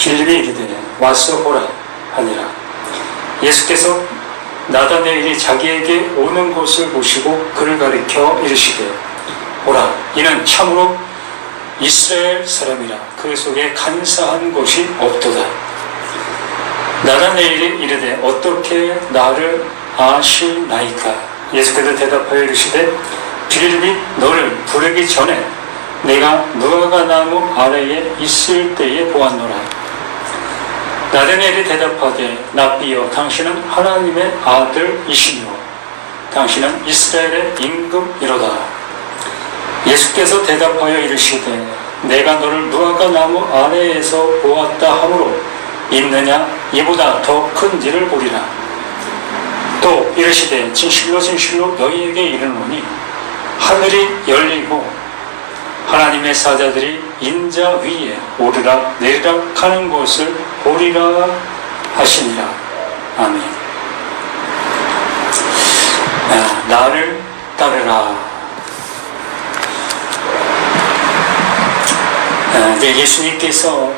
빌립이 이르되 와서 보라 하니라. 예수께서 나다나엘이 자기에게 오는 것을 보시고 그를 가리켜 이르시되 보라, 이는 참으로 이스라엘 사람이라. 그 속에 간사한 것이 없도다. 나다나엘이 이르되 어떻게 나를 아시나이까? 예수께서 대답하여 이르시되 빌립이 너를 부르기 전에 내가 무화과 나무 아래에 있을 때에 보았노라. 나다나엘이 대답하되 랍비여, 당신은 하나님의 아들이시며 당신은 이스라엘의 임금이로다. 예수께서 대답하여 이르시되 내가 너를 무화과 나무 아래에서 보았다 하므로 있느냐? 이보다 더 큰 일을 보리라. 또 이르시되 진실로 진실로 너희에게 이르노니 하늘이 열리고 하나님의 사자들이 인자 위에 오르락 내리락 하는 것을 보리라 하시니라. 아멘. 나를 따르라. 예수님께서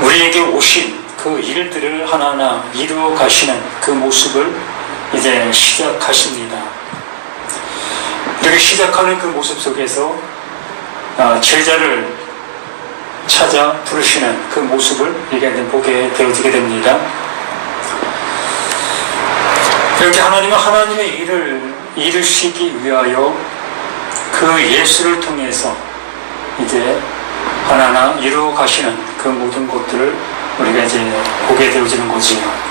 우리에게 오신 그 일들을 하나하나 이루어 가시는 그 모습을 이제 시작하십니다. 이렇게 시작하는 그 모습 속에서 제자를 찾아 부르시는 그 모습을 이제 보게 되어지게 됩니다. 이렇게 하나님은 하나님의 일을 이루시기 위하여 그 예수를 통해서 이제 하나하나 이루어 가시는 그 모든 것들을 우리가 이제 보게 되어지는 거지요.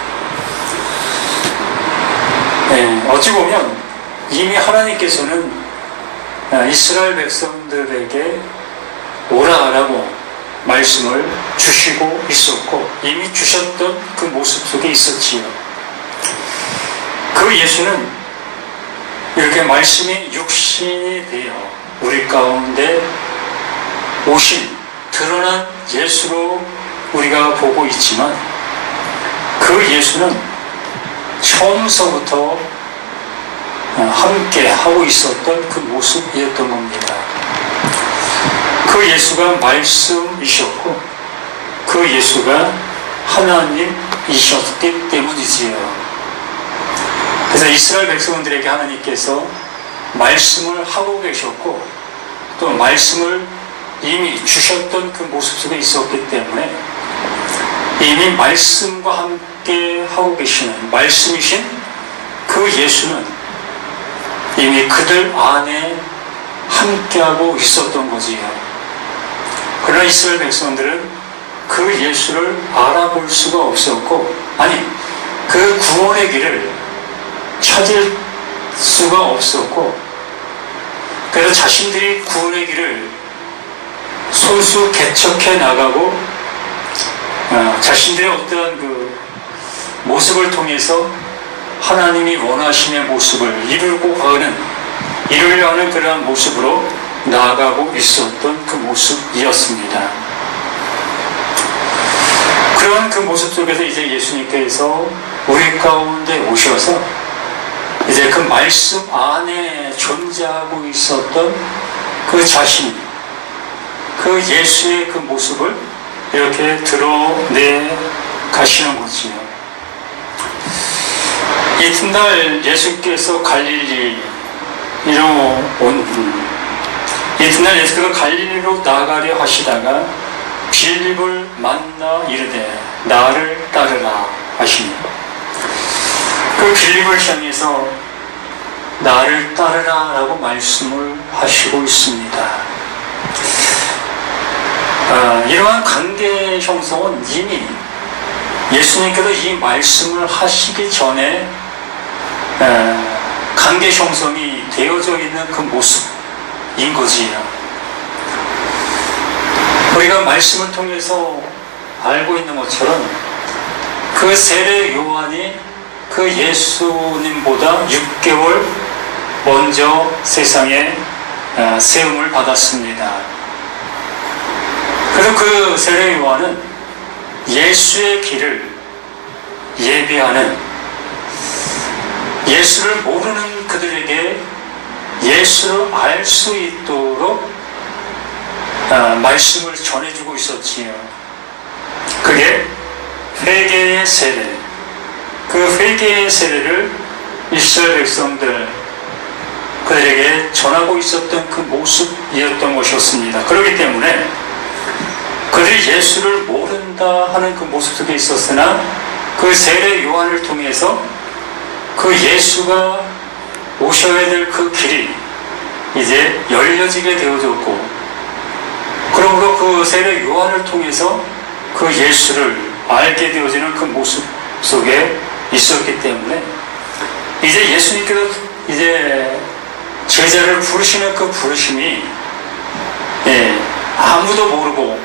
어찌 보면 이미 하나님께서는 이스라엘 백성들에게 오라라고 말씀을 주시고 있었고 이미 주셨던 그 모습 속에 있었지요. 그 예수는 이렇게 말씀이 육신이 되어 우리 가운데 오신 드러난 예수로 우리가 보고 있지만 그 예수는 처음서부터 함께 하고 있었던 그 모습이었던 겁니다. 그 예수가 말씀이셨고 그 예수가 하나님이셨기 때문이지요. 그래서 이스라엘 백성들에게 하나님께서 말씀을 하고 계셨고 또 말씀을 이미 주셨던 그 모습 속에 있었기 때문에 이미 말씀과 함께 하고 계시는 말씀이신 그 예수는 이미 그들 안에 함께하고 있었던 거지요. 그러나 이스라엘 백성들은 그 예수를 알아볼 수가 없었고 아니 그 구원의 길을 찾을 수가 없었고 그래서 자신들이 구원의 길을 손수 개척해 나가고 자신들의 어떠한 그 모습을 통해서 하나님이 원하시는 모습을 이루려 하는 그러한 모습으로 나아가고 있었던 그 모습이었습니다. 그런 그 모습 속에서 이제 예수님께서 우리 가운데 오셔서 이제 그 말씀 안에 존재하고 있었던 그 자신, 그 예수의 그 모습을 이렇게 드러내 가시는 거지요. 이튿날 예수께서 갈릴리로 나가려 하시다가 빌립을 만나 이르되 나를 따르라 하시니 그 빌립을 향해서 나를 따르라 라고 말씀을 하시고 있습니다. 이러한 관계 형성은 이미 예수님께서 이 말씀을 하시기 전에 관계 형성이 되어져 있는 그 모습인 거지요. 우리가 말씀을 통해서 알고 있는 것처럼 그 세례 요한이 그 예수님보다 6개월 먼저 세상에 세움을 받았습니다. 그래서 그 세례 요한은 예수의 길을 예비하는, 예수를 모르는 그들에게 예수를 알 수 있도록 말씀을 전해주고 있었지요. 그게 회개의 세례. 그 회개의 세례를 이스라엘 백성들 그들에게 전하고 있었던 그 모습이었던 것이었습니다. 그렇기 때문에 그들이 예수를 모른다 하는 그 모습 속에 있었으나 그 세례 요한을 통해서 그 예수가 오셔야 될 그 길이 이제 열려지게 되어졌고, 그러므로 그 세례 요한을 통해서 그 예수를 알게 되어지는 그 모습 속에 있었기 때문에 이제 예수님께서 이제 제자를 부르시는 그 부르심이 아무도 모르고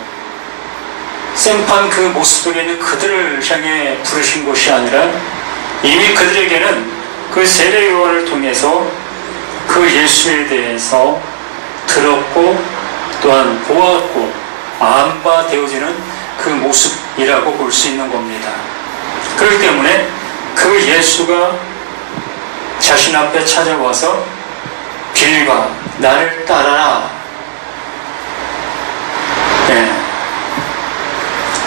생판 그 모습 속에 있는 그들을 향해 부르신 것이 아니라 이미 그들에게는 그 세례 요한을 통해서 그 예수에 대해서 들었고 또한 보았고 안바 되어지는 그 모습이라고 볼 수 있는 겁니다. 그렇기 때문에 그 예수가 자신 앞에 찾아와서 빌립아 나를 따라라,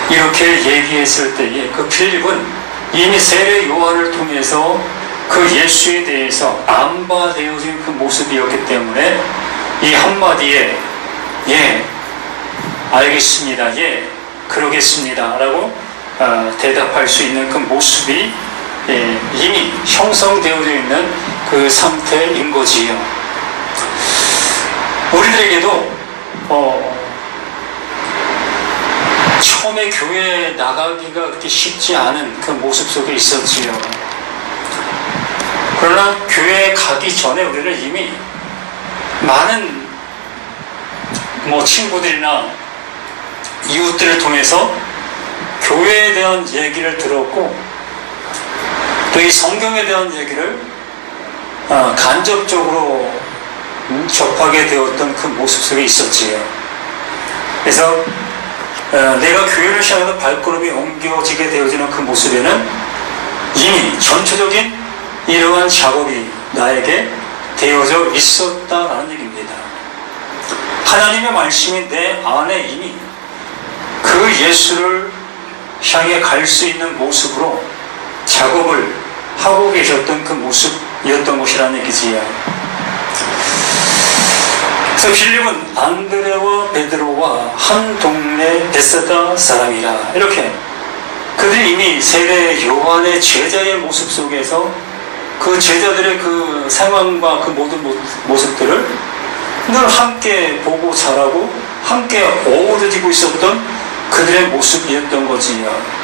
이렇게 얘기했을 때에 그 필립은 이미 세례 요한을 통해서 그 예수에 대해서 안바되어진 그 모습이었기 때문에 이 한마디에 예 알겠습니다, 예 그러겠습니다 라고 대답할 수 있는 그 모습이 이미 형성되어져 있는 그 상태인 거지요. 우리들에게도 처음에 교회에 나가기가 그렇게 쉽지 않은 그 모습 속에 있었지요. 그러나 교회에 가기 전에 우리는 이미 많은 친구들이나 이웃들을 통해서 교회에 대한 얘기를 들었고 또 이 성경에 대한 얘기를 간접적으로 접하게 되었던 그 모습 속에 있었지요. 그래서 내가 교회를 향해서 발걸음이 옮겨지게 되어지는 그 모습에는 이미 전체적인 이러한 작업이 나에게 되어져 있었다라는 얘기입니다. 하나님의 말씀이 내 안에 이미 그 예수를 향해 갈 수 있는 모습으로 작업을 하고 계셨던 그 모습이었던 것이라는 얘기지요. 그래서 빌립은 안드레와 베드로와 한 동네 베세다 사람이라, 이렇게 그들이 이미 세례 요한의 제자의 모습 속에서 그 제자들의 그 상황과 그 모든 모습들을 늘 함께 보고 자라고 함께 어우러지고 있었던 그들의 모습이었던 거지요.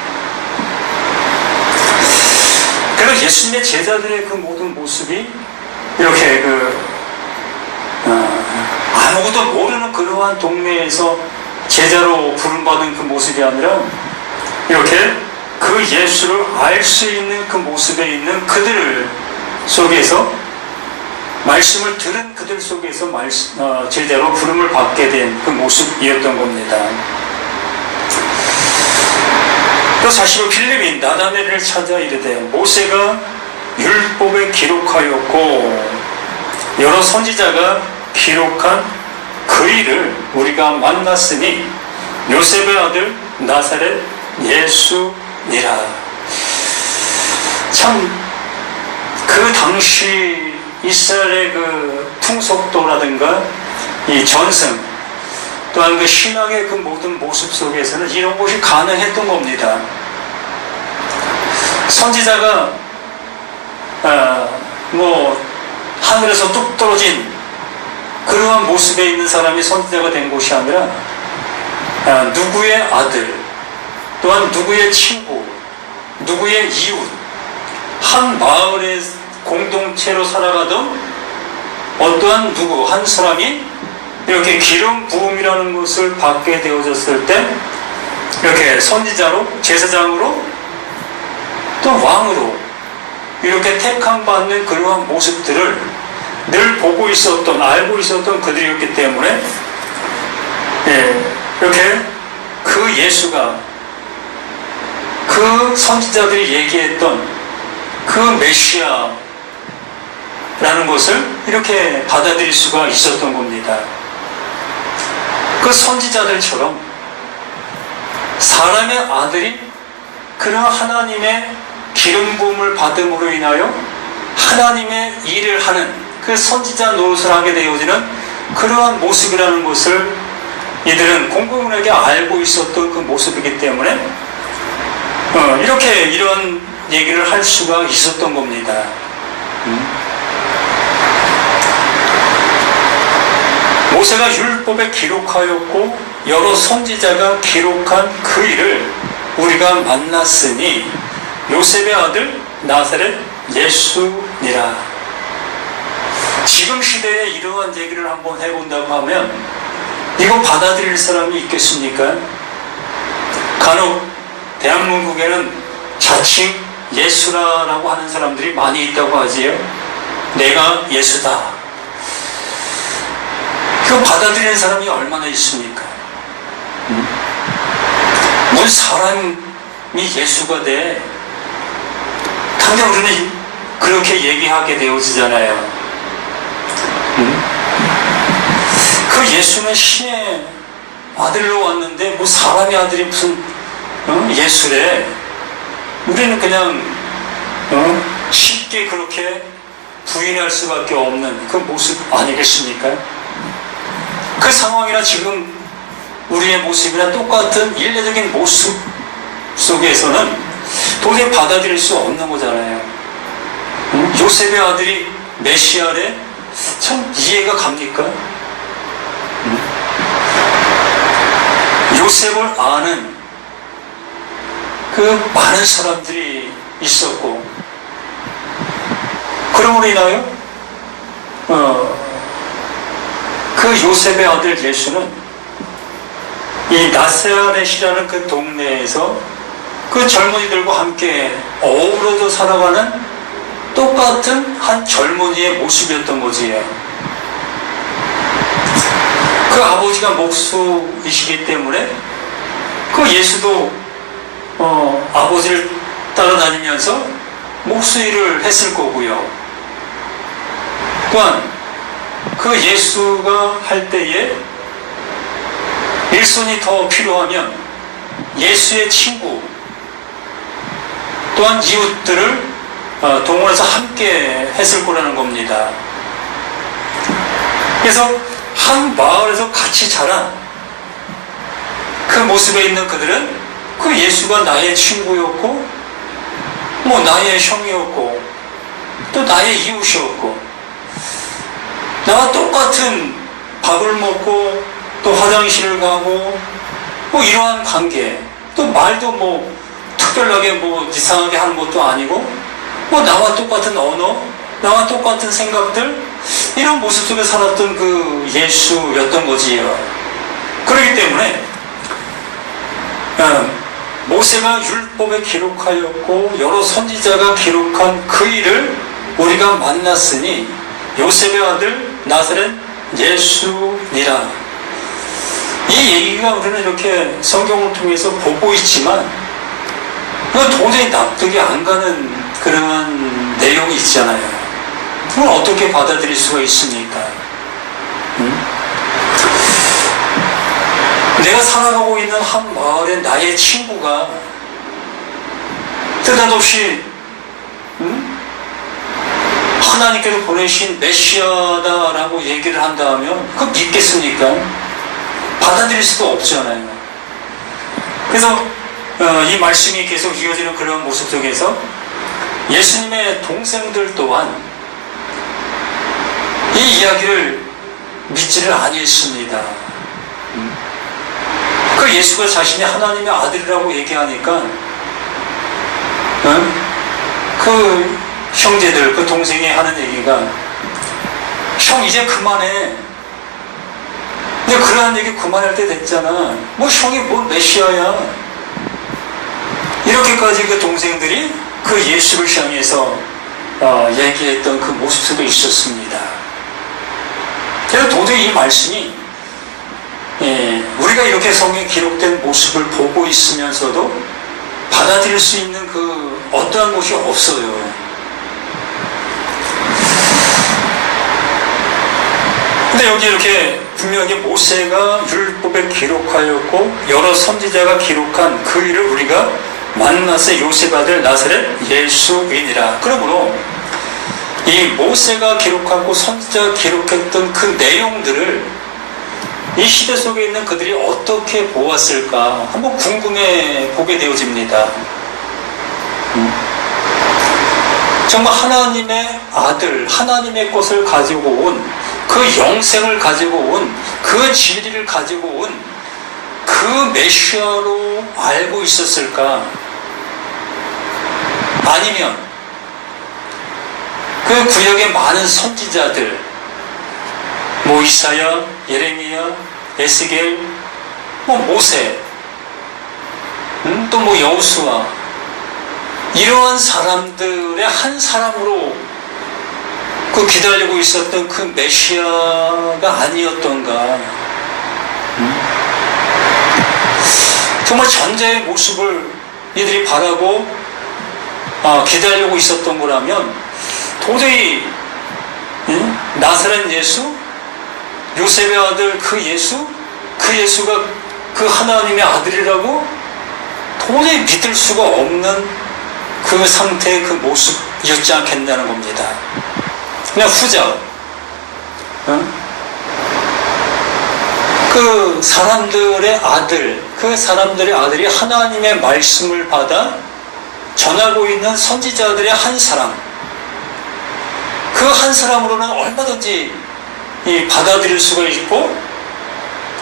그래서 예수님의 제자들의 그 모든 모습이 이렇게 아무것도 모르는 그러한 동네에서 제자로 부름받은 그 모습이 아니라 이렇게 그 예수를 알 수 있는 그 모습에 있는 그들 속에서 말씀을 들은 그들 속에서 제자로 부름을 받게 된 그 모습이었던 겁니다. 또 45 필립이 나다넬을 찾아 이르되 모세가 율법에 기록하였고 여러 선지자가 기록한 그 일을 우리가 만났으니 요셉의 아들 나사렛 예수니라. 참 그 당시 이스라엘의 그 풍속도라든가 이 전승 또한 그 신앙의 그 모든 모습 속에서는 이런 것이 가능했던 겁니다. 선지자가 하늘에서 뚝 떨어진 그러한 모습에 있는 사람이 선지자가 된 것이 아니라 누구의 아들 또한 누구의 친구 누구의 이웃 한 마을의 공동체로 살아가던 어떠한 누구 한 사람이 이렇게 기름 부음이라는 것을 받게 되어졌을 때 이렇게 선지자로 제사장으로 또 왕으로 이렇게 택함 받는 그러한 모습들을 늘 보고 있었던 알고 있었던 그들이었기 때문에 이렇게 그 예수가 그 선지자들이 얘기했던 그 메시아라는 것을 이렇게 받아들일 수가 있었던 겁니다. 그 선지자들처럼 사람의 아들이 그런 하나님의 기름 부음을 받음으로 인하여 하나님의 일을 하는 그 선지자 노릇을 하게 되어지는 그러한 모습이라는 것을 이들은 공공연하게 알고 있었던 그 모습이기 때문에 이렇게 이런 얘기를 할 수가 있었던 겁니다. 모세가 율법에 기록하였고 여러 선지자가 기록한 그 일을 우리가 만났으니 요셉의 아들 나사렛 예수니라. 지금 시대에 이러한 얘기를 한번 해본다고 하면 이거 받아들일 사람이 있겠습니까? 간혹 대한민국에는 자칭 예수라라고 하는 사람들이 많이 있다고 하지요. 내가 예수다. 그거 받아들이는 사람이 얼마나 있습니까? 무슨 사람이 예수가 돼? 당장 우리는 그렇게 얘기하게 되어지잖아요. 그 예수는 신의 아들로 왔는데 뭐 사람의 아들이 무슨 예수래? 우리는 그냥 쉽게 그렇게 부인할 수밖에 없는 그 모습 아니겠습니까? 그 상황이나 지금 우리의 모습이나 똑같은 일례적인 모습 속에서는 도저히 받아들일 수 없는 거잖아요. 요셉의 아들이 메시아래? 참 이해가 갑니까? 요셉을 아는 그 많은 사람들이 있었고, 그러므로 인하여 그 요셉의 아들 예수는 이 나사렛이라는 그 동네에서 그 젊은이들과 함께 어우러져 살아가는 똑같은 한 젊은이의 모습이었던 거지. 그 아버지가 목수이시기 때문에 그 예수도 아버지를 따라다니면서 목수 일을 했을 거고요. 또한 그 예수가 할 때에 일손이 더 필요하면 예수의 친구 또한 이웃들을 동원해서 함께 했을 거라는 겁니다. 그래서 한 마을에서 같이 자란 그 모습에 있는 그들은 그 예수가 나의 친구였고 뭐 나의 형이었고 또 나의 이웃이었고 나와 똑같은 밥을 먹고 또 화장실을 가고 뭐 이러한 관계, 또 말도 뭐 특별하게 뭐 이상하게 하는 것도 아니고 뭐 나와 똑같은 언어, 나와 똑같은 생각들, 이런 모습 속에 살았던 그 예수였던 거지요. 그렇기 때문에 모세가 율법에 기록하였고 여러 선지자가 기록한 그 일을 우리가 만났으니 요셉의 아들 나사렛 예수니라. 이 얘기가 우리는 이렇게 성경을 통해서 보고 있지만 그건 도저히 납득이 안 가는 그런 내용이 있잖아요. 그걸 어떻게 받아들일 수가 있습니까? 내가 살아가고 있는 한 마을의 나의 친구가 느닷없이 하나님께서 보내신 메시아다라고 얘기를 한다면 그거 믿겠습니까? 받아들일 수가 없잖아요. 그래서 이 말씀이 계속 이어지는 그런 모습 속에서 예수님의 동생들 또한 이 이야기를 믿지를 아니했습니다. 그 예수가 자신이 하나님의 아들이라고 얘기하니까 그 형제들, 그 동생이 하는 얘기가 형 이제 그만해. 이제 그러한 얘기 그만할 때 됐잖아. 뭐 형이 뭔 메시아야. 이렇게까지 그 동생들이 그 예수를 향해서 얘기했던 그 모습 속에 있었습니다. 그래서 도저히 이 말씀이 우리가 이렇게 성경에 기록된 모습을 보고 있으면서도 받아들일 수 있는 그 어떠한 것이 없어요. 근데 여기 이렇게 분명히 모세가 율법에 기록하였고 여러 선지자가 기록한 그 일을 우리가 만나서 요셉 아들 나사렛 예수이니라. 그러므로 이 모세가 기록하고 선지자가 기록했던 그 내용들을 이 시대 속에 있는 그들이 어떻게 보았을까 한번 궁금해 보게 되어집니다. 정말 하나님의 아들, 하나님의 것을 가지고 온 그 영생을 가지고 온 그 진리를 가지고 온 그 메시아로 알고 있었을까? 아니면 그 구역의 많은 선지자들, 뭐 이사야, 예레미야, 에스겔, 뭐 모세, 또 뭐 여호수아, 이러한 사람들의 한 사람으로 그 기다리고 있었던 그 메시아가 아니었던가. 정말 전자의 모습을 이들이 바라고 기다리고 있었던 거라면 도저히 나사렛 예수, 요셉의 아들 그 예수, 그 예수가 그 하나님의 아들이라고 도저히 믿을 수가 없는 그 상태의 그 모습이었지 않겠냐는 겁니다. 그냥 후자, 그 사람들의 아들, 그 사람들의 아들이 하나님의 말씀을 받아 전하고 있는 선지자들의 한 사람, 그 한 사람으로는 얼마든지 받아들일 수가 있고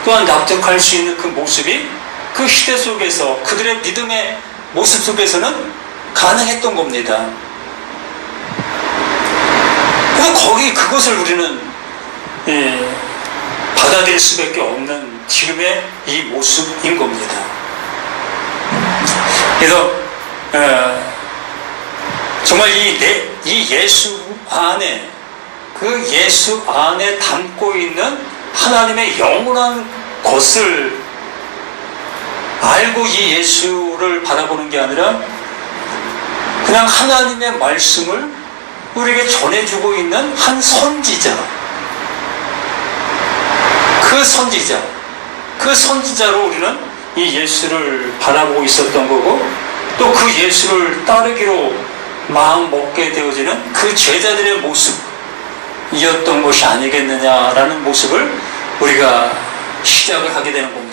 또한 납득할 수 있는 그 모습이 그 시대 속에서 그들의 믿음의 모습 속에서는 가능했던 겁니다. 그래서 그것을 우리는 받아들일 수밖에 없는 지금의 이 모습인 겁니다. 그래서 정말 이 예수 안에, 그 예수 안에 담고 있는 하나님의 영원한 것을 알고 이 예수를 바라보는 게 아니라 그냥 하나님의 말씀을 우리에게 전해주고 있는 한 선지자, 그 선지자로 우리는 이 예수를 바라보고 있었던 거고, 또 그 예수를 따르기로 마음 먹게 되어지는 그 제자들의 모습이었던 것이 아니겠느냐라는 모습을 우리가 시작을 하게 되는 겁니다.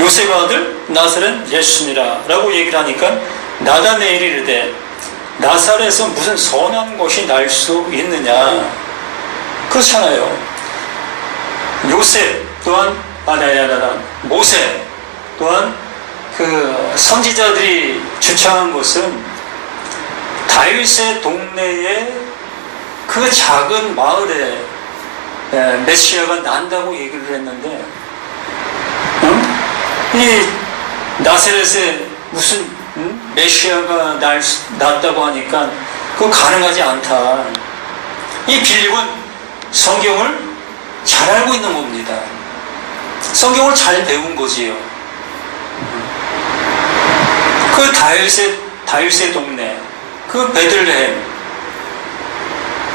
요셉 아들 나사렛 예수니라 라고 얘기를 하니까 나다네엘이 이르되 나사렛에서 무슨 선한 것이 날 수 있느냐. 그렇잖아요. 요셉 또한 모세 또한 그 선지자들이 주창한 것은 다윗의 동네에 그 작은 마을에 메시아가 난다고 얘기를 했는데, 이 나사렛에 무슨 메시아가 났다고 하니까 그거 가능하지 않다. 이 빌립은 성경을 잘 알고 있는 겁니다. 성경을 잘 배운 거지요. 그 다윗의 동네, 그 베들레헴,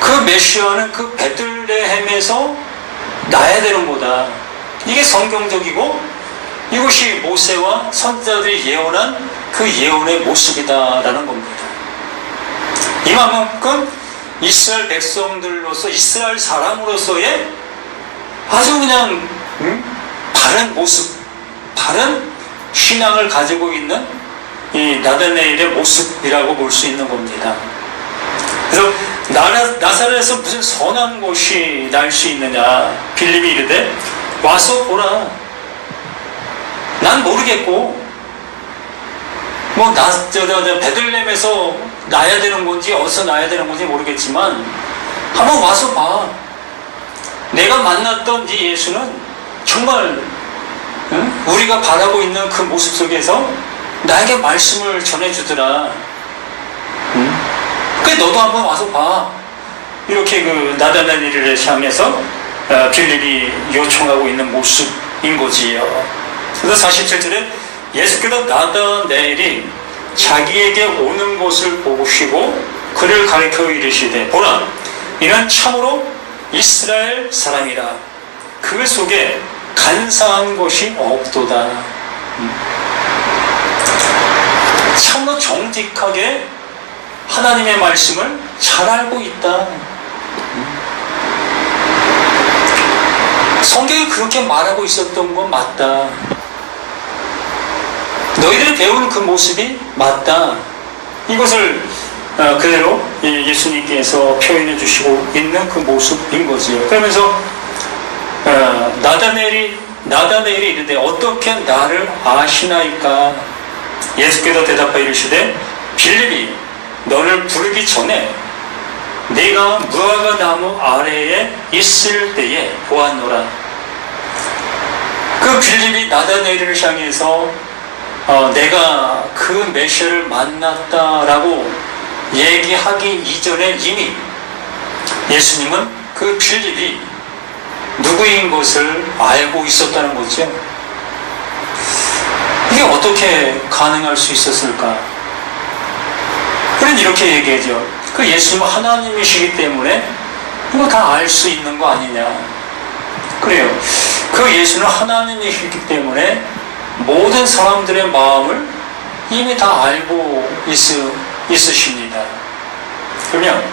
그 메시아는 그 베들레헴에서 나야 되는 거다. 이게 성경적이고 이것이 모세와 선지자들이 예언한 그 예언의 모습이다라는 겁니다. 이만큼 이스라엘 백성들로서, 이스라엘 사람으로서의 아주 그냥 바른 모습, 바른 신앙을 가지고 있는 이 나다네엘의 모습이라고 볼 수 있는 겁니다. 그래서 나사렛에서 무슨 선한 것이 날 수 있느냐. 빌립이 이르되 와서 보라. 난 모르겠고 뭐 베들레헴에서 나야 되는 건지 어디서 나야 되는 건지 모르겠지만 한번 와서 봐. 내가 만났던 이 예수는 정말 우리가 바라고 있는 그 모습 속에서 나에게 말씀을 전해주더라. 그래 너도 한번 와서 봐. 이렇게 그 나다나엘을 향해서 빌립이 요청하고 있는 모습인 거지요. 그래서 47절에 예수께서 나다나엘이 자기에게 오는 것을 보시고 그를 가리켜 이르시되 보라 이는 참으로 이스라엘 사람이라. 그 속에 간사한 것이 없도다. 참으로 정직하게 하나님의 말씀을 잘 알고 있다. 성경이 그렇게 말하고 있었던 건 맞다. 너희들이 배운 그 모습이 맞다. 이것을 그대로 예수님께서 표현해 주시고 있는 그 모습인 거지요. 그러면서 나다나엘이 이르되 어떻게 나를 아시나이까? 예수께서 대답하여 이르시되 빌립이 너를 부르기 전에 내가 무화과 나무 아래에 있을 때에 보았노라. 그 빌립이 나다나엘을 향해서 내가 그 메시아를 만났다라고 얘기하기 이전에 이미 예수님은 그 빌립이 누구인 것을 알고 있었다는 거죠. 이게 어떻게 가능할 수 있었을까? 그는 이렇게 얘기하죠. 그 예수님은 하나님이시기 때문에 이거 다 알 수 있는 거 아니냐. 그래요. 그 예수는 하나님이시기 때문에 모든 사람들의 마음을 이미 다 알고 있으십니다. 그러면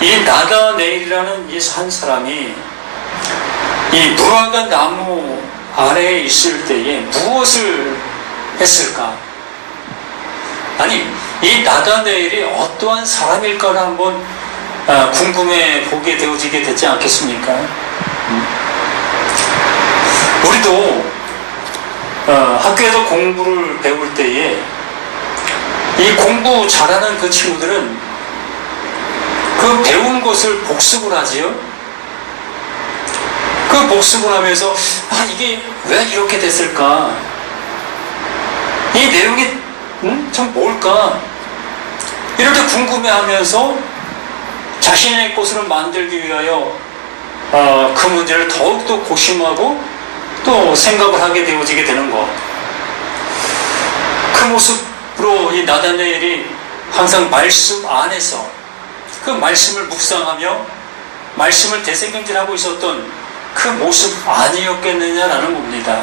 이 나다나엘이라는 이 한 사람이 이 무화과 나무 아래에 있을 때에 무엇을 했을까? 아니, 이 나다나엘이 어떠한 사람일까를 한번 궁금해 보게 되어지게 되지 않겠습니까? 우리도 학교에서 공부를 배울 때에 이 공부 잘하는 그 친구들은 그 배운 것을 복습을 하지요. 그 복습을 하면서 이게 왜 이렇게 됐을까? 이 내용이 참 뭘까? 이렇게 궁금해하면서 자신의 것으로 만들기 위하여 그 문제를 더욱더 고심하고 또 생각을 하게 되어지게 되는 것. 그 모습으로 이 나다나엘이 항상 말씀 안에서 그 말씀을 묵상하며 말씀을 되새김질하고 있었던 그 모습 아니었겠느냐라는 겁니다.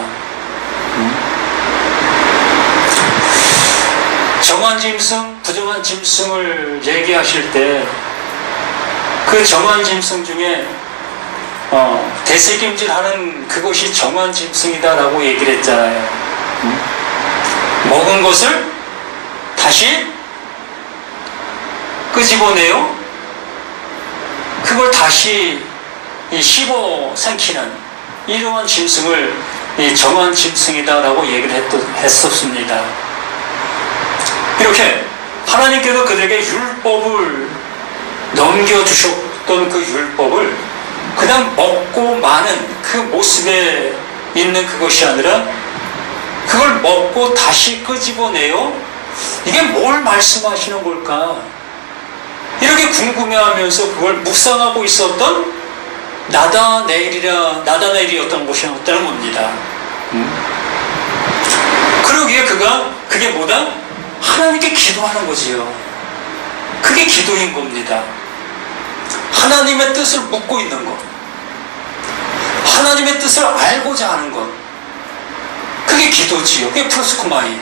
정한 짐승, 부정한 짐승을 얘기하실 때 그 정한 짐승 중에 되새김질하는 그것이 정한 짐승이다라고 얘기를 했잖아요. 먹은 것을 다시 끄집어내요. 그걸 다시 씹어 삼키는 이러한 짐승을 정한 짐승이다라고 얘기를 했었습니다. 이렇게 하나님께서 그들에게 율법을 넘겨주셨던 그 율법을 그냥 먹고 마는 그 모습에 있는 그것이 아니라 그걸 먹고 다시 끄집어내요. 이게 뭘 말씀하시는 걸까? 이렇게 궁금해하면서 그걸 묵상하고 있었던 나다나엘이었던 것이었다는 겁니다. 그러기에 그게 뭐다? 하나님께 기도하는 거지요. 그게 기도인 겁니다. 하나님의 뜻을 묻고 있는 것, 하나님의 뜻을 알고자 하는 것, 그게 기도지요. 그게 프로스코마이.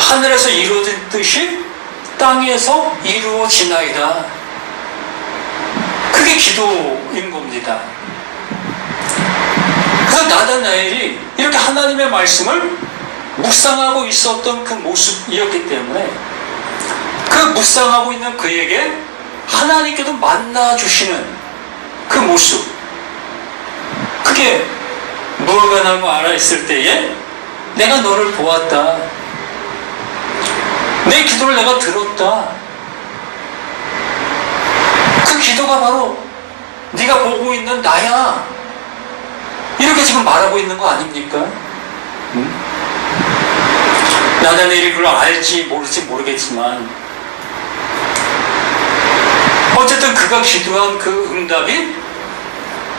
하늘에서 이루어진 뜻이 땅에서 이루어지나이다. 그게 기도인 겁니다. 그래서 나다나엘이 이렇게 하나님의 말씀을 묵상하고 있었던 그 모습이었기 때문에 그 묵상하고 있는 그에게 하나님께도 만나주시는 그 모습, 그게 무화과 나무 아래 있을 때에 내가 너를 보았다, 내 기도를 내가 들었다, 그 기도가 바로 네가 보고 있는 나야, 이렇게 지금 말하고 있는 거 아닙니까? 나다나엘이 그걸 알지 모를지 모르겠지만 어쨌든 그가 기도한 그 응답이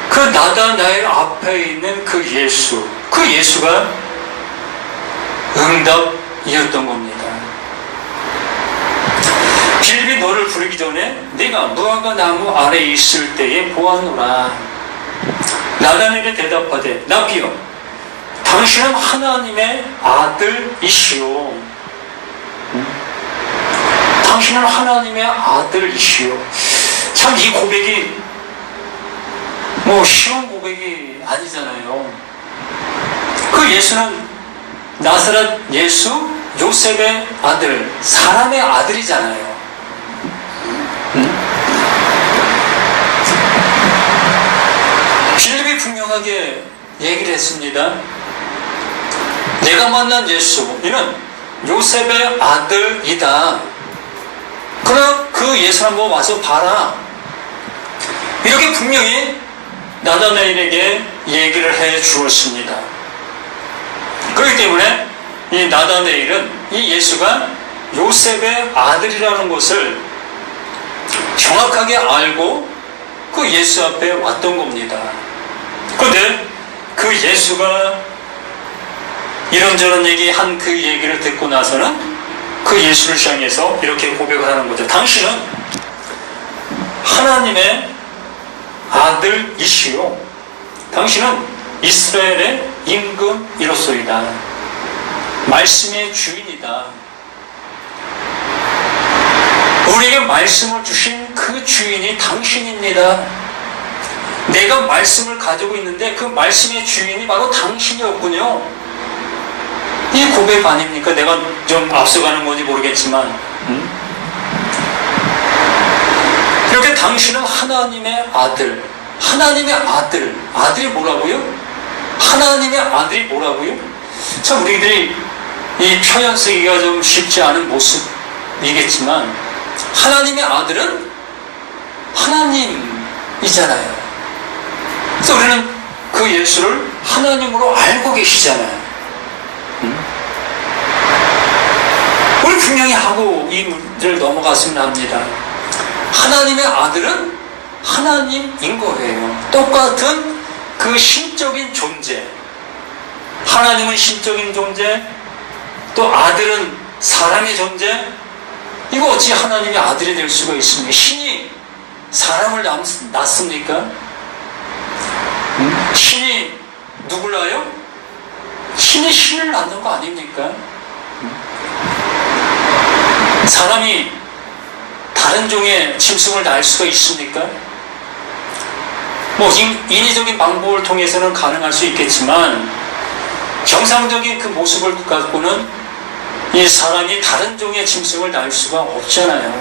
그 나다나엘 앞에 있는 그 예수가 응답이었던 겁니다. 빌립이 너를 부르기 전에 내가 무화과 나무 아래에 있을 때에 보았노라. 나다넬이 대답하되 나비여 당신은 하나님의 아들이시오. 당신은 하나님의 아들이시오. 참 이 고백이 쉬운 고백이 아니잖아요. 그 예수는 나사렛 예수 요셉의 아들, 사람의 아들이잖아요. 빌립이 분명하게 얘기를 했습니다. 내가 만난 예수, 이는 요셉의 아들이다. 그럼 그 예수 한번 와서 봐라. 이렇게 분명히 나다나엘에게 얘기를 해 주었습니다. 그렇기 때문에 이 나다나엘은 이 예수가 요셉의 아들이라는 것을 정확하게 알고 그 예수 앞에 왔던 겁니다. 그런데 그 예수가 이런저런 얘기한 그 얘기를 듣고 나서는 그 예수를 향해서 이렇게 고백을 하는 거죠. 당신은 하나님의 아들이시오. 당신은 이스라엘의 임금이로소이다. 말씀의 주인이다. 우리에게 말씀을 주신 그 주인이 당신입니다. 내가 말씀을 가지고 있는데 그 말씀의 주인이 바로 당신이었군요. 이 고백 아닙니까? 내가 좀 앞서가는 건지 모르겠지만 이렇게 당신은 하나님의 아들, 하나님의 아들, 아들이 뭐라고요? 하나님의 아들이 뭐라고요? 참 우리들이 이 표현 쓰기가 좀 쉽지 않은 모습이겠지만 하나님의 아들은 하나님이잖아요. 그래서 우리는 그 예수를 하나님으로 알고 계시잖아요. 우리 분명히 하고 이 문제를 넘어갔으면 합니다. 하나님의 아들은 하나님인 거예요. 똑같은 그 신적인 존재. 하나님은 신적인 존재, 또 아들은 사람의 존재. 이거 어찌 하나님의 아들이 될 수가 있습니까? 신이 사람을 낳습니까? 신이 누굴 낳아요? 신이 신을 낳는 거 아닙니까? 사람이 다른 종의 짐승을 낳을 수가 있습니까? 인위적인 방법을 통해서는 가능할 수 있겠지만 정상적인 그 모습을 갖고는 이 사람이 다른 종의 짐승을 낳을 수가 없잖아요.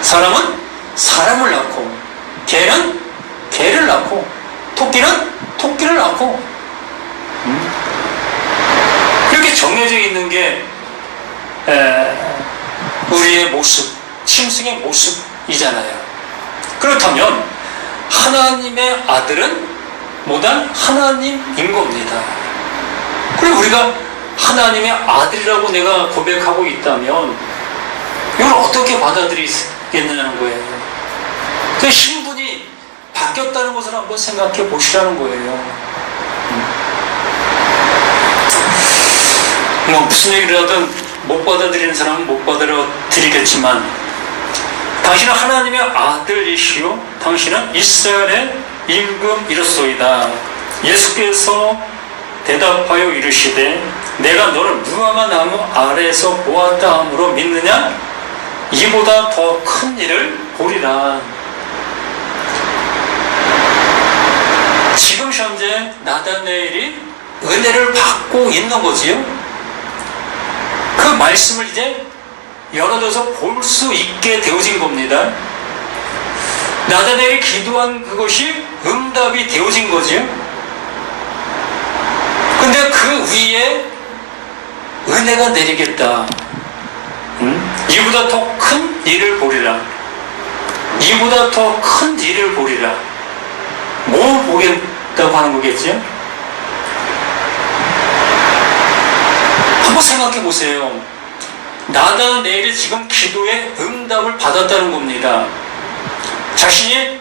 사람은 사람을 낳고, 개는 개를 낳고, 토끼는 토끼를 낳고, 이렇게 정해져 있는 게 우리의 모습, 짐승의 모습이잖아요. 그렇다면 하나님의 아들은 모단 하나님인 겁니다. 그리고 우리가 하나님의 아들이라고 내가 고백하고 있다면 이걸 어떻게 받아들이겠느냐는 거예요. 그 신분이 바뀌었다는 것을 한번 생각해 보시라는 거예요. 무슨 얘기를 하든 못 받아들이는 사람은 못 받아들이겠지만 당신은 하나님의 아들이시오. 당신은 이스라엘의 임금이로소이다. 예수께서 대답하여 이르시되 내가 너를 무화과 나무 아래에서 보았다 함으로 믿느냐? 이보다 더 큰 일을 보리라. 지금 현재 나다나엘이 은혜를 받고 있는 거지요. 그 말씀을 이제 열어둬서 볼 수 있게 되어진 겁니다. 나다나엘이 기도한 그것이 응답이 되어진 거지요. 근데 그 위에 은혜가 내리겠다. 이보다 더 큰 일을 보리라. 이보다 더 큰 일을 보리라. 뭘 보겠다고 하는 거겠지? 한번 생각해 보세요. 나다나엘이 지금 기도에 응답을 받았다는 겁니다. 자신이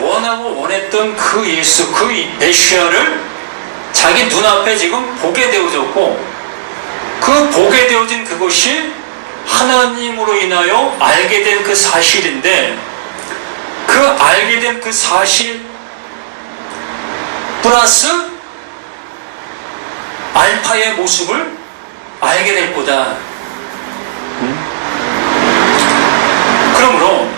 원하고 원했던 그 예수, 그 메시아를 자기 눈앞에 지금 보게 되어졌고, 그 보게 되어진 그것이 하나님으로 인하여 알게 된 그 사실인데, 그 알게 된 그 사실 플러스 알파의 모습을 알게 될 거다. 그러므로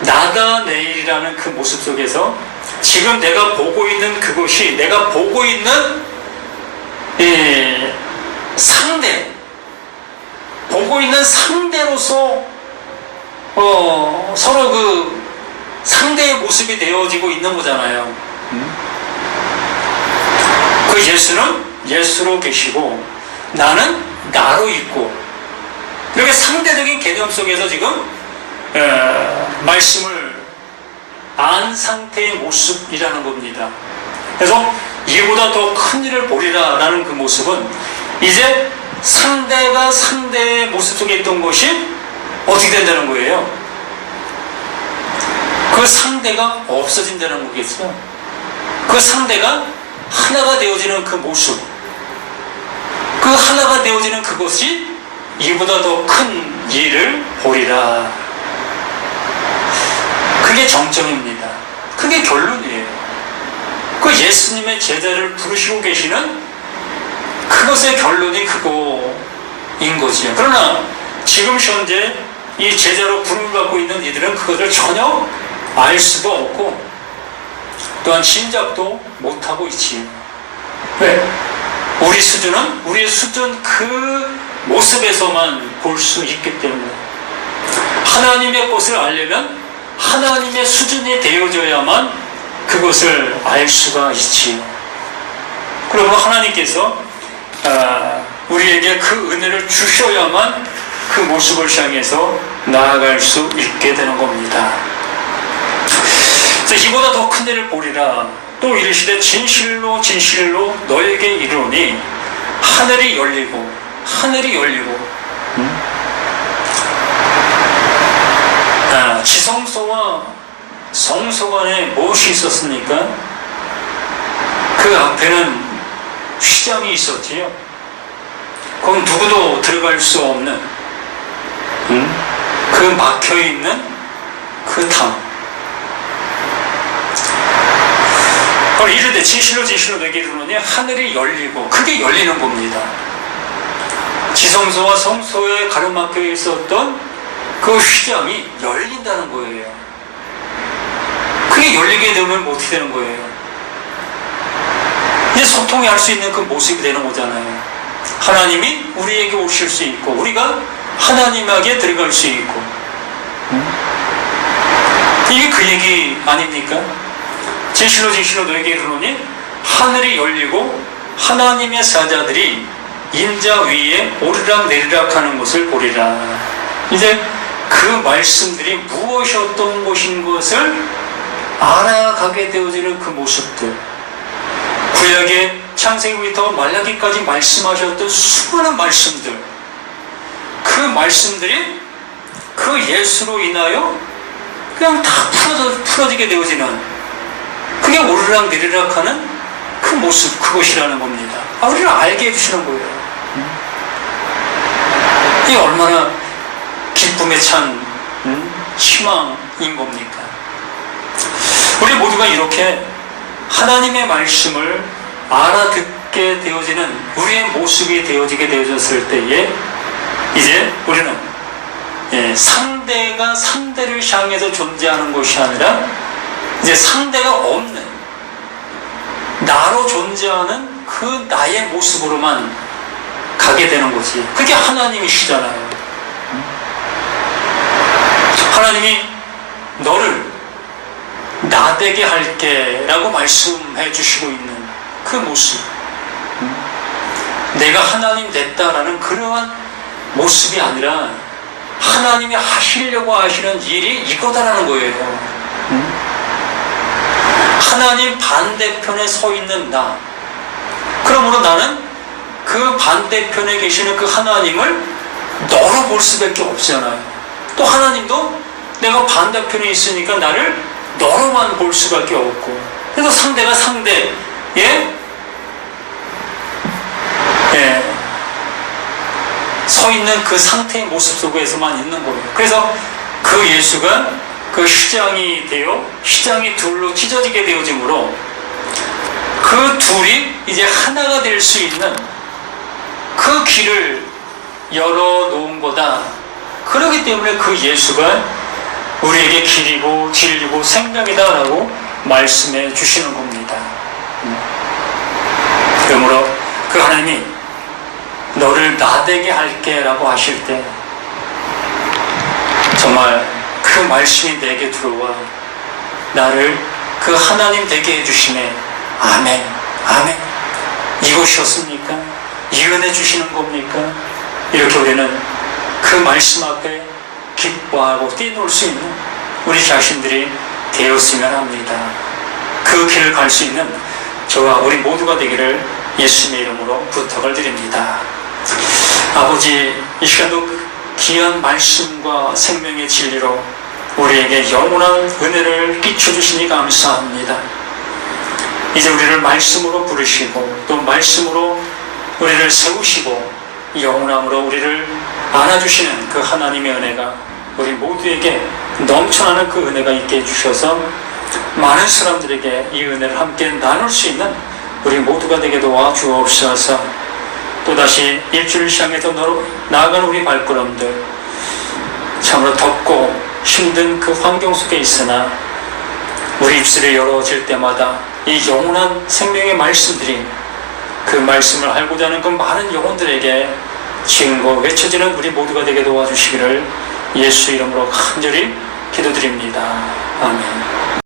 나다네일이라는 그 모습 속에서 지금 내가 보고 있는 그것이 내가 보고 있는 상대, 보고 있는 상대로서 서로 그 상대의 모습이 되어지고 있는 거잖아요. 그 예수는 예수로 계시고 나는 나로 있고, 이렇게 상대적인 개념 속에서 지금 말씀을 안 상태의 모습이라는 겁니다. 그래서 이보다 더 큰 일을 보리라 라는 그 모습은 이제 상대가 상대의 모습 속에 있던 것이 어떻게 된다는 거예요? 그 상대가 없어진다는 거겠죠. 그 상대가 하나가 되어지는 그 모습, 그 하나가 되어지는 그것이 이보다 더 큰 일을 보리라. 그게 정점입니다. 그게 결론이에요. 그 예수님의 제자를 부르시고 계시는 그것의 결론이 그거인 거지요. 그러나 지금 현재 이 제자로 부름을 받고 있는 이들은 그것을 전혀 알 수도 없고 또한 짐작도 못하고 있지요. 왜? 우리의 수준 그 모습에서만 볼 수 있기 때문에, 하나님의 것을 알려면 하나님의 수준이 되어져야만 그것을 알 수가 있지요. 그러므로 하나님께서 우리에게 그 은혜를 주셔야만 그 모습을 향해서 나아갈 수 있게 되는 겁니다. 이보다 더 큰 일을 보리라. 또 이르시되 진실로 진실로 너에게 이르노니 하늘이 열리고 지성소와 성소 안에 무엇이 있었습니까? 그 앞에는 휘장이 있었지요. 거기 누구도 들어갈 수 없는 그 막혀있는 그 탐. 이르되 진실로 진실로 내게 이르노니 하늘이 열리고, 그게 열리는 겁니다. 지성소와 성소에 가로막혀 있었던 그 휘장이 열린다는 거예요. 그게 열리게 되면 어떻게 되는 거예요? 이제 소통이 할 수 있는 그 모습이 되는 거잖아요. 하나님이 우리에게 오실 수 있고 우리가 하나님에게 들어갈 수 있고. 이게 그 얘기 아닙니까? 진실로 진실로 너에게 이르노니 하늘이 열리고 하나님의 사자들이 인자 위에 오르락 내리락 하는 것을 보리라. 이제 그 말씀들이 무엇이었던 것인 것을 알아가게 되어지는 그 모습들, 구약의 창세기부터 말라기까지 말씀하셨던 수많은 말씀들, 그 말씀들이 그 예수로 인하여 그냥 다 풀어지게 되어지는, 그게 오르락 내리락 하는 그 모습, 그것이라는 겁니다. 우리를 알게 해주시는 거예요. 이게 얼마나 기쁨에 찬 희망인 겁니까? 우리 모두가 이렇게 하나님의 말씀을 알아듣게 되어지는 우리의 모습이 되어지게 되어졌을 때에 이제 우리는 상대가 상대를 향해서 존재하는 것이 아니라 이제 상대가 없는 나로 존재하는 그 나의 모습으로만 가게 되는 거지. 그게 하나님이시잖아요. 하나님이 너를 나되게 할게 라고 말씀해 주시고 있는 그 모습, 내가 하나님 됐다라는 그러한 모습이 아니라 하나님이 하시려고 하시는 일이 이거다라는 거예요. 하나님 반대편에 서 있는 나, 그러므로 나는 그 반대편에 계시는 그 하나님을 너로 볼 수밖에 없잖아요. 또 하나님도 내가 반대편에 있으니까 나를 너로만 볼 수밖에 없고, 그래서 상대가 상대, 서 있는 그 상태의 모습 속에서만 있는 거예요. 그래서 그 예수가 그 휘장이 되어 휘장이 둘로 찢어지게 되어지므로 그 둘이 이제 하나가 될 수 있는 그 길을 열어놓은 거다. 그렇기 때문에 그 예수가 우리에게 길이고 진리고 생명이다라고 말씀해 주시는 겁니다. 그러므로 그 하나님이 너를 나되게 할게 라고 하실 때 정말 그 말씀이 내게 들어와 나를 그 하나님 되게 해주시네. 아멘, 아멘. 이것이었습니까? 이 은혜 주시는 겁니까? 이렇게 우리는 그 말씀 앞에 기뻐하고 뛰놀 수 있는 우리 자신들이 되었으면 합니다. 그 길을 갈 수 있는 저와 우리 모두가 되기를 예수님의 이름으로 부탁을 드립니다. 아버지, 이 시간도 귀한 말씀과 생명의 진리로 우리에게 영원한 은혜를 끼쳐주시니 감사합니다. 이제 우리를 말씀으로 부르시고 또 말씀으로 우리를 세우시고 영원함으로 우리를 안아주시는 그 하나님의 은혜가 우리 모두에게 넘쳐나는 그 은혜가 있게 해주셔서 많은 사람들에게 이 은혜를 함께 나눌 수 있는 우리 모두가 되게 도와주옵소서. 또다시 일주일 향해서 나아가는 우리 발걸음들 참으로 덥고 힘든 그 환경 속에 있으나 우리 입술이 열어질 때마다 이 영원한 생명의 말씀들이 그 말씀을 알고자 하는 그 많은 영혼들에게 증거 외쳐지는 우리 모두가 되게 도와주시기를 예수 이름으로 간절히 기도드립니다. 아멘.